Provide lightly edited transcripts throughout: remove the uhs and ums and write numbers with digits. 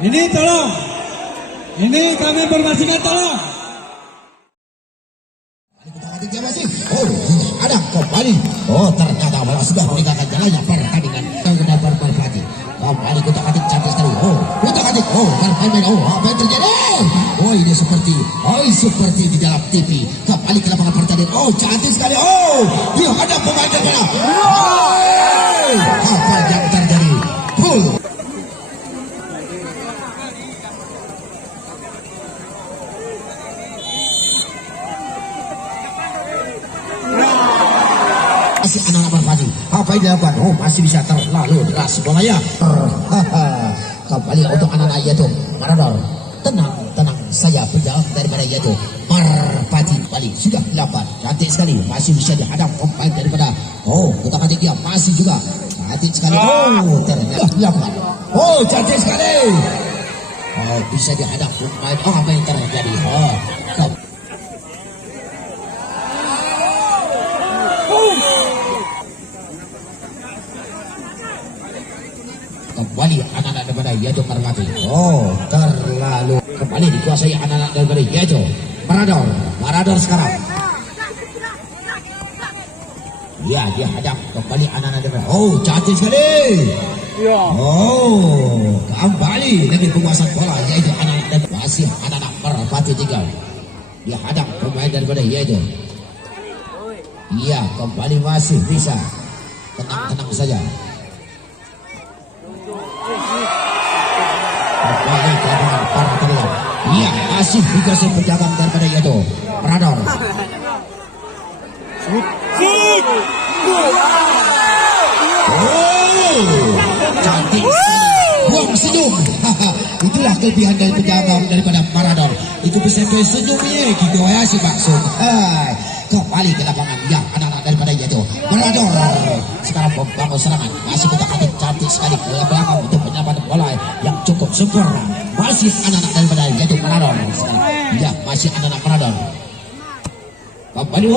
Ini tolong. Ini kami informasikan tolong. Dia masih, ada kembali. Ternyata malah sudah meninggalkan jalannya pertandingan dengan Merpati. Kembali kita katik cantik sekali. Kita katik. Main. Apa yang terjadi? Ini seperti di dalam TV. Kembali ke lapangan pertandingan. Cantik sekali. Dia ada pemain dari mana? Apa yang terjadi? Gol. Masih anak-anak Merpati. Apa yang dilakukan? Masih bisa terlalu deras bolanya. Kembali untuk anak-anak yaitu Marador. Tenang saja penjawab daripada yaitu Merpati. Balik sudah 8. Cantik sekali. Masih bisa dihadap pemain daripada kita katik dia masih juga cantik sekali. Ternyata 8. Cantik sekali. Bisa dihadap pemain. Apa yang terjadi? Kembali anak-anak daripada yaitu Merpati. Terlalu kembali dikuasai anak-anak daripada yaitu Marador sekarang. Ya, dia hadap kembali anak-anak daripada. Cantik sekali. Kembali lagi penguasaan bola yaitu anak-anak daripada masih anak-anak Merpati tinggal. Dia hadap pemain daripada yaitu. Iya, kembali masih bisa. Tenang saja. Kembali ke para terlalu. Iya, masih dikasih penjagaan daripada yaitu Marador. Cantik. Buang senyum. Itulah kelebihan dari penjagaan daripada Marador. Itu bisa senyumnya gitu ya si maksud. Kembali ke lapangan yang anak-anak daripada yaitu Marador. Sekarang membangun serangan. Masih kita katik cantik sekali ke belakang untuk penyelamat bola yang cukup sempurna. Masih anak-anak daripada yaitu Marador. Sekarang ya masih anak-anak Marador. Kembali.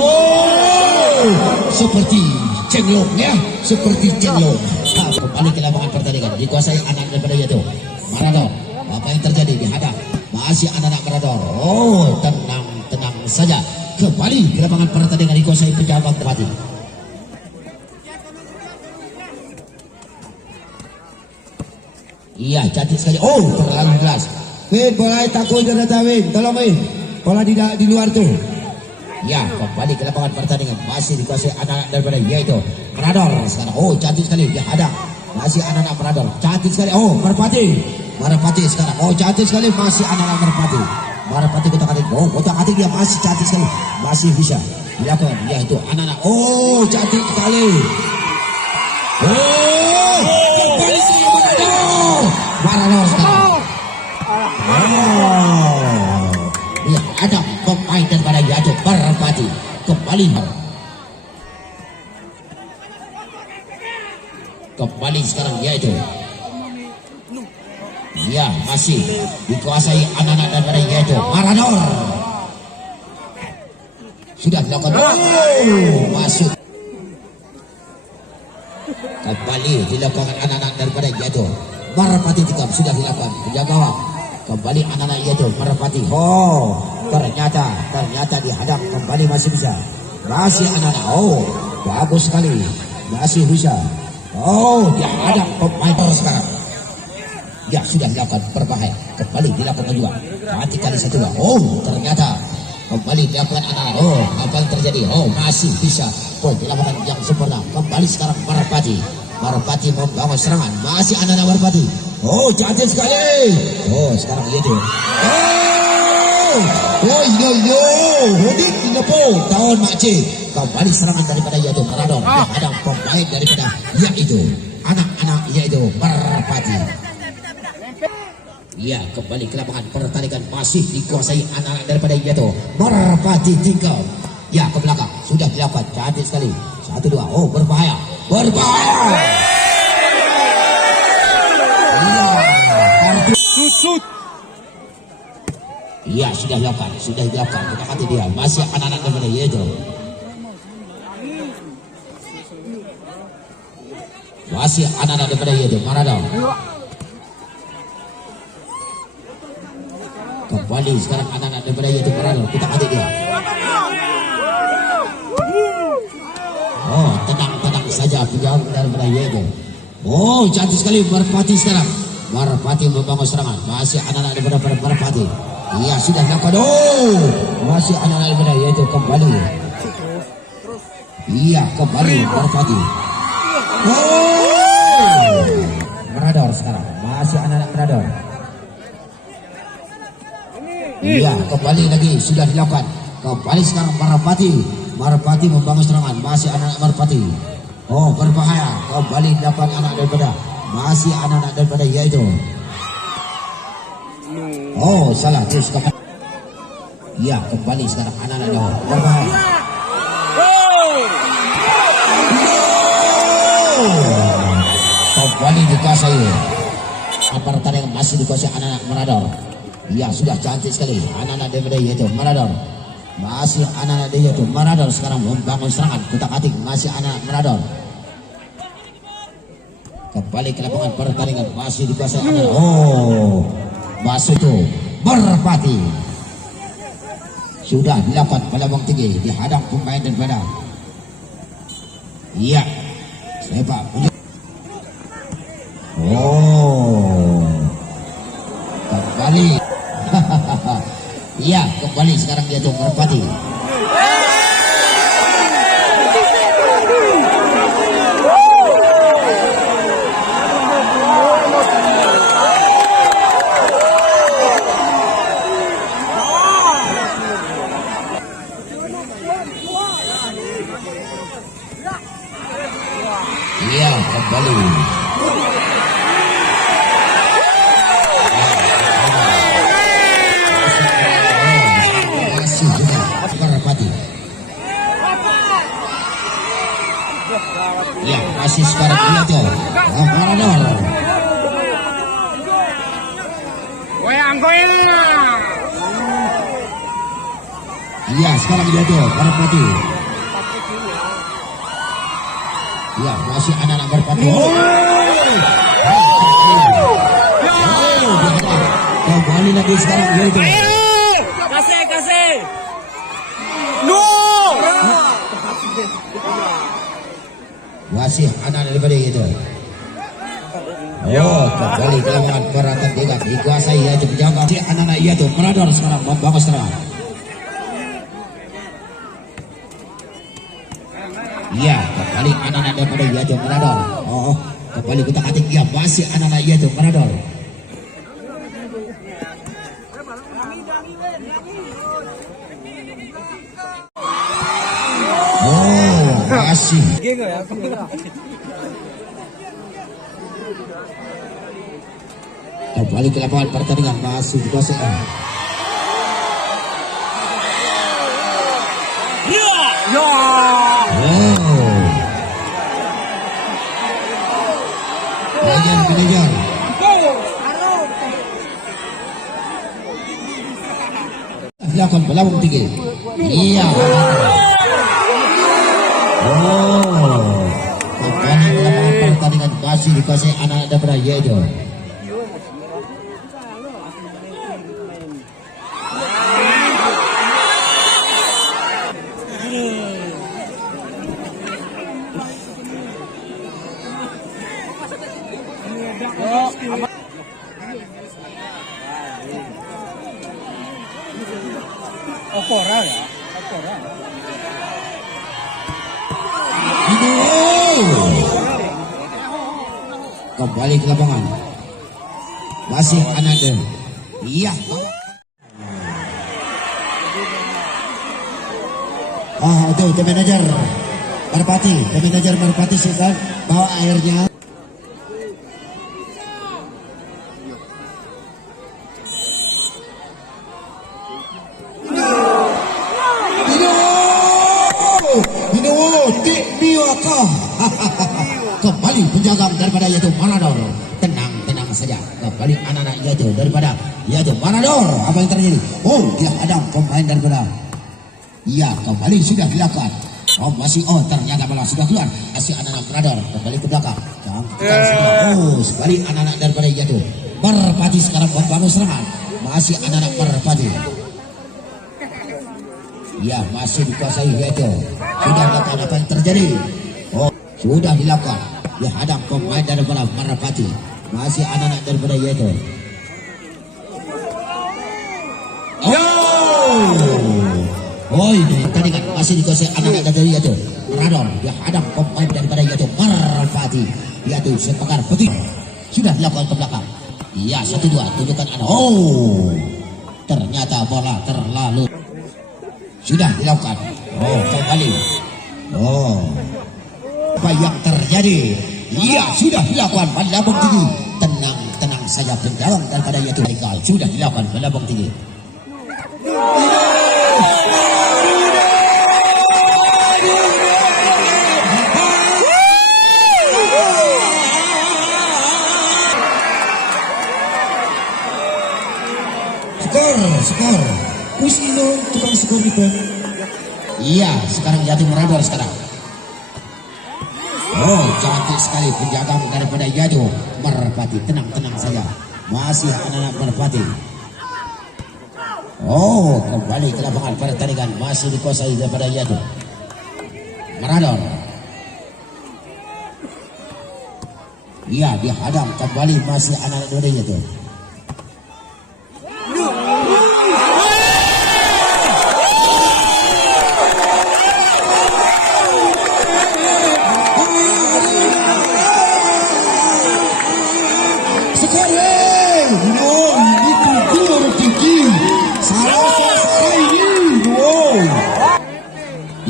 Seperti cenglong ya. Kembali ke lapangan pertandingan. Dikuasai anak daripada yaitu Marador. Apa yang terjadi di hadap? Masih anak-anak Marador. Tenang saja. Kembali ke lapangan pertandingan dikuasai penjabat Merpati. Iya, cantik sekali. Terlalu jelas. Bola takut dia datang. Tolong bola di luar tuh. Ya, kembali ke lapangan pertandingan masih dikuasai anak-anak daripada yaitu Marador sekarang. Cantik sekali dia ada. Masih anak-anak Marador. Cantik sekali. Merpati sekarang. Cantik sekali masih anak-anak Merpati. Merpati kita katik dia masih cantik sekali. Masih bisa dilakukan yaitu anak-anak. Cantik sekali. Kembali sekali Marador sekarang. Ya, ada pemain daripada yaitu Merpati. Kembali sekarang yaitu. Ya, masih dikuasai anak-anak daripada yaitu Marador. Sudah dilakukan. Masuk. Kembali dilakukan anak-anak daripada yaitu Merpati tikam. Sudah dilakukan penjagaan. Kembali anak-anak yaitu Merpati. Ternyata dihadap kembali masih bisa. Masih anak-anak. Bagus sekali. Masih bisa. Dihadap pemain sekarang. Ya, sudah dilakukan berbahaya. Kembali dilakukan juga. Mati kali satu. Ternyata kembali dilakukan anak. Apa yang terjadi? Masih bisa. Dilakukan yang sempurna. Kembali sekarang Merpati membangun serangan. Masih anak-anak Merpati. Cantik sekali. Sekarang yaitu. Hodik di depan tahun makcik. Kembali serangan daripada yaitu Marador. Ada pemain daripada yaitu anak-anak yaitu Merpati. Ya, kembali ke lapangan pertandingan masih dikuasai anak-anak daripada yaitu Merpati tinggal. Ya, ke belakang sudah dilakukan cantik sekali. 1 2. Berbahaya. Iya, sudah dilakukan. Kita kata dia masih anak-anak daripada yaitu masih anak-anak daripada yaitu Marador. kembali sekarang anak-anak daripada yaitu Marador. Kita katik dia. Oh, tenang saja penjauh daripada yaitu. Oh, cantik sekali Merpati sekarang. Merpati membangun serangan. Masih anak-anak daripada Merpati. Iya, sudah dapat. Oh, masih anak-anak daripada yaitu kembali. Iya, kembali Merpati. Oh, Marador sekarang. Masih anak-anak Marador. Iya, kembali lagi sudah dilakukan. Kembali sekarang Merpati. Merpati membangun serangan. Masih anak-anak Merpati. Oh, berbahaya. Kembali dilakukan anak daripada. Masih anak-anak daripada yaitu. Oh, salah terus kembali. Iya, kembali sekarang anak-anak daripada. Berbahaya. Kembali dikuasai. Pertandingan masih dikuasai anak-anak Marador. Ya, sudah cantik sekali anak-anak daripada yaitu Marador. Masih anak-anak yaitu Marador sekarang membangun serangan. Kutak-atik masih anak Marador. Kembali ke lapangan pertandingan masih dikuasai anak. Oh, masuk itu Merpati. Sudah dilakukan pelabang tinggi dihadang pemain daripada. Iya, sepak. Oh, kembali. Iya, kembali sekarang dia tuh Merpati. Iya, kembali. Merpati. Ya, masih sekarang dia tuh Marador. Iya, sekarang dia tuh Merpati. Ya, masih anak-anak Merpati. Kembali lagi sekarang dia tuh. Kasih. No. Masih anak daripada itu. Oh, kembali ke lapangan peratan tiga dikuasai yaitu penjaga si anak-anak itu Marador sekarang membangun serangan. Iya, kembali anak-anak daripada yaitu Marador. Oh, kembali kita atik dia masih anak-anak yaitu Marador. Oh, masih. Kembali ke lapangan pertandingan masih dikuasai. Oh, kejar. Dilakukan pelabung tinggi. Iya. Oh, kembali ke lapangan pertandingan masih dikuasai anak-anak daripada yaitu. Kembali ke lapangan masih anak. Iya. Itu tim manajer Merpati silakan bawa airnya. Kembali penjaga daripada yaitu Marador. Tenang saja. Kembali anak-anak yaitu daripada yaitu Marador. Apa yang terjadi? Oh, dia ada pemain daripada. Ya, kembali sudah dilakukan. Oh, ternyata malah sudah keluar. Masih anak-anak Marador. Kembali ke belakang. Oh, sekali anak-anak daripada yaitu Merpati sekarang membangun serangan. masih anak-anak Merpati. Ya, masih dikuasai yaitu. Sudah dilakukan apa yang terjadi? Oh, sudah dilakukan. Dihadap pemain daripada Merpati. Masih anak-anak daripada yaitu. Oh, ini tadi kan masih dikuasai anak-anak dari yaitu. Radon dihadap pemain daripada yaitu Merpati. Yaitu sepakar putih. Sudah dilakukan ke belakang. Ya, 1-2 tunjukkan anak. Oh, ternyata bola terlalu. Sudah dilakukan. Oh, kembali. Oh, apa yang terjadi? Iya, sudah dilakukan melambung tinggi. Tenang saja penjalan daripada yaitu Haikal. Sudah dilakukan melambung tinggi. Skor. Kusino tukang skor itu. Iya, sekarang Yatu merador sekarang. Oh, cantik sekali penjagaan daripada Yatu Merpati. Tenang saja. Masih anak-anak Merpati. Oh, kembali ke lapangan pertandingan. Masih dikuasai daripada Yatu merador. Iya, dihadang kembali masih anak-anak daripada Yatu.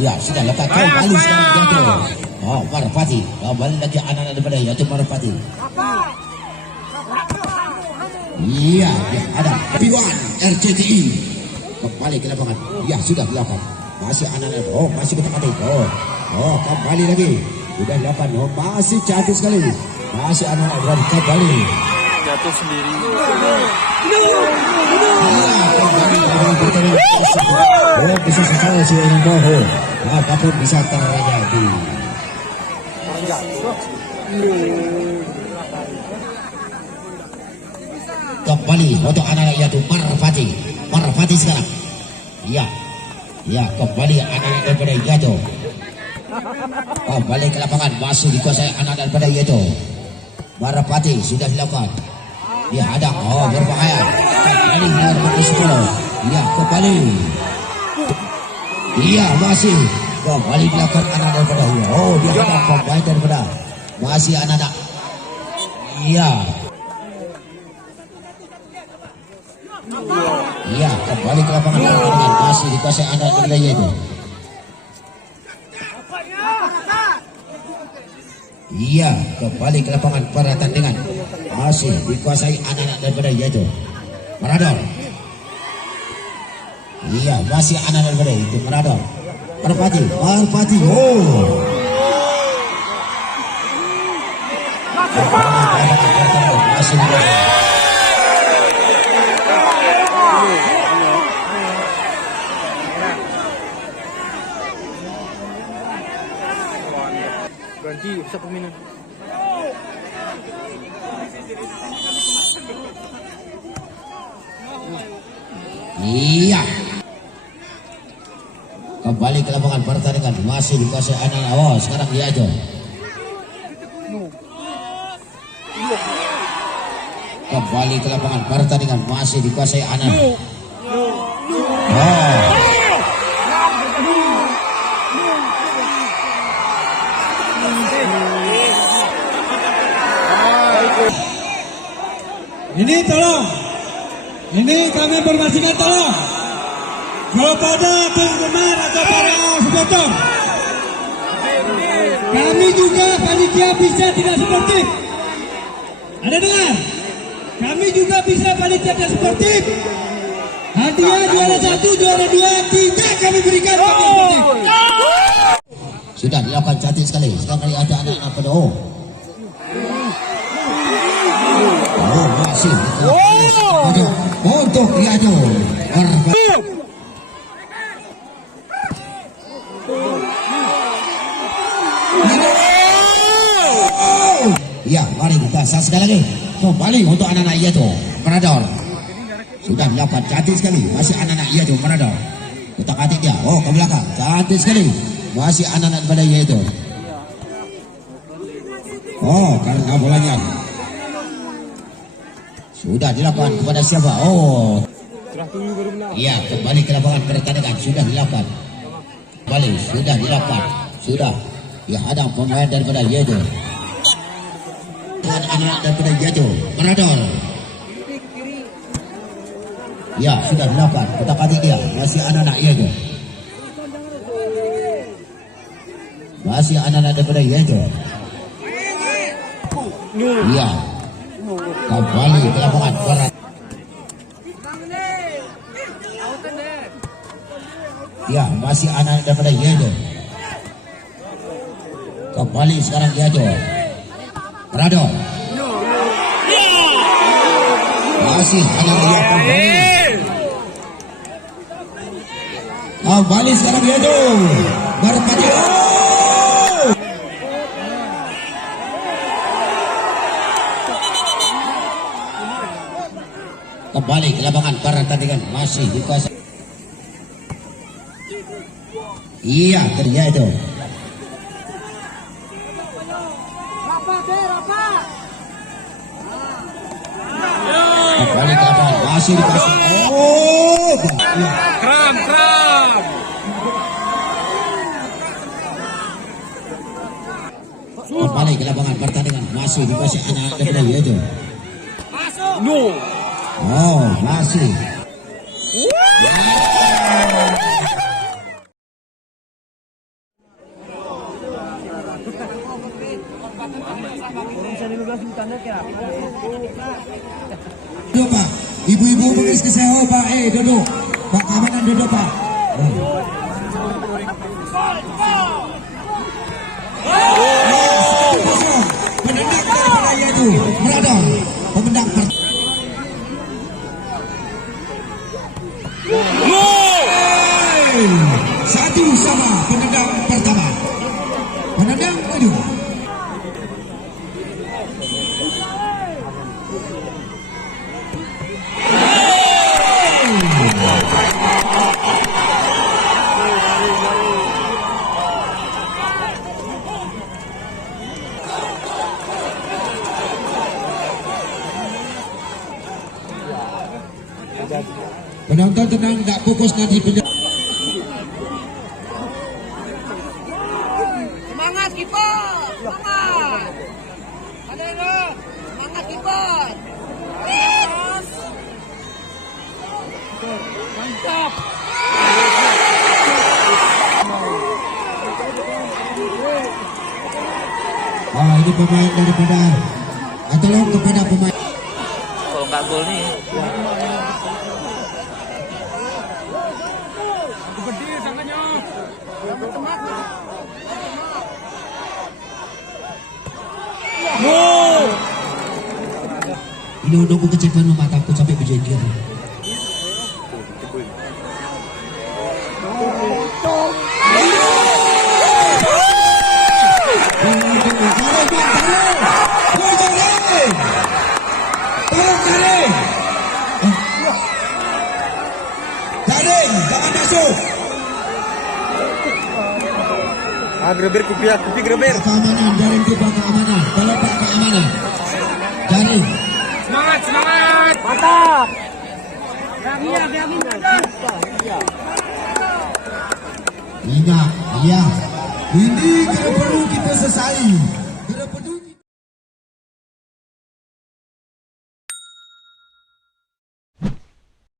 Ya, sudah lekat kembali sekarang Yatu. Oh, Merpati. Kembali lagi anak-anak daripada Yatu Merpati. Iya, ada Piwan RCTI. Kembali ke lapangan. Ya, sudah dilakukan. Masih anak-anak. Oh, masih bertemu. Oh, kembali lagi. Sudah dilakukan. Oh, masih cantik sekali. Masih anak-anak berani kembali. Jatuh sendiri. Oh, bisa selesai si ingin bohong. Apapun bisa terjadi. Kembali untuk anak-anak Yatu Merpati sekarang. Ya, kembali anak-anak daripada Yatu. Kembali ke lapangan masih dikuasai anak daripada Yatu Merpati. Sudah dilakukan. Dihadang. Oh, berbahaya. Kembali nomor 10. Ya, kembali. Iya, masih kembali dilakukan anak daripada. Oh, dia ada pemain daripada masih anak-anak. Iya, kembali ke lapangan pertandingan masih dikuasai anak daripada itu. Iya, kembali ke lapangan pertandingan masih dikuasai anak-anak daripada itu. Merador. Iya, masih anak daripada itu Merador. Merpati. Oh. Masih Ganti sa peminan. Iya. Kembali ke lapangan pertandingan masih dikuasai anak. Oh, sekarang dia aja. Kembali ke lapangan pertandingan masih dikuasai anak. Oh. Ini tolong. Ini kami informasikan tolong. Kepada penggemar atau para supporter, kami juga panitia bisa tidak sportif. Ada dengar? Kami juga bisa panitia tidak sportif. Hadiah juara 1, juara 2 tidak kami berikan kami sportif. Sudah dilakukan cantik sekali. Sekarang ada anak-anak pada masih untuk dia tu. Ya, mari kita sekali lagi kembali untuk anak-anak itu Merador. Sudah dilakukan cantik sekali. Masih anak-anak ia itu Maradona. Utak-atik dia. Oh, ke belakang. Cantik sekali. Masih anak-anak daripada ia itu. Oh, karena bolanya sudah dilakukan kepada siapa? Oh, iya, kembali ke lapangan pertandingan. Sudah dilakukan. Kembali, sudah dilakukan. Sudah dihadang pemain daripada Yedo. Dan anak daripada Yedo, Maradona. Ya, sudah dilakukan. Kotak-atik dia. Masih anak-anak Yedo. Masih anak-anak daripada Yedo. Iya. Kembali ke lapangan berat. Ya, masih anak daripada Yedo. Kembali sekarang Yedo. Rado. Masih anak dia kembali. Kembali sekarang Yedo. Berpadu. Kembali ke lapangan pertandingan masih dikuasai. Iya, kerja itu. Kembali ke lapangan masih dikuasai. Oh, iya. Kram. Kembali ke lapangan pertandingan masih dikuasai anak daripada itu. No. Oh, masih. Duduk Pak, ibu-ibu mengis ke saya Pak, duduk. Pak keamanan duduk Pak. Penendang daripada itu Maradona, pemendang pertama. Satu sama penendang pertama. Penendang kedua. Penonton tenang, tak fokus nanti penjaga. Semangat kiper, semangat. Ada yang semangat kiper. Mantap. Oh, ini pemain daripada tolong kepada pemain. Kalau nggak gol nih. Ini udah kekecepan mataku sampai berjengkel. Jaring, jangan masuk. Greber kupi greber. Keamanan, jaring itu Pak keamanan. Tolong Pak keamanan. Jaring. Semangat. Mantap. Ingat, ya. Ini kalau perlu kita selesai.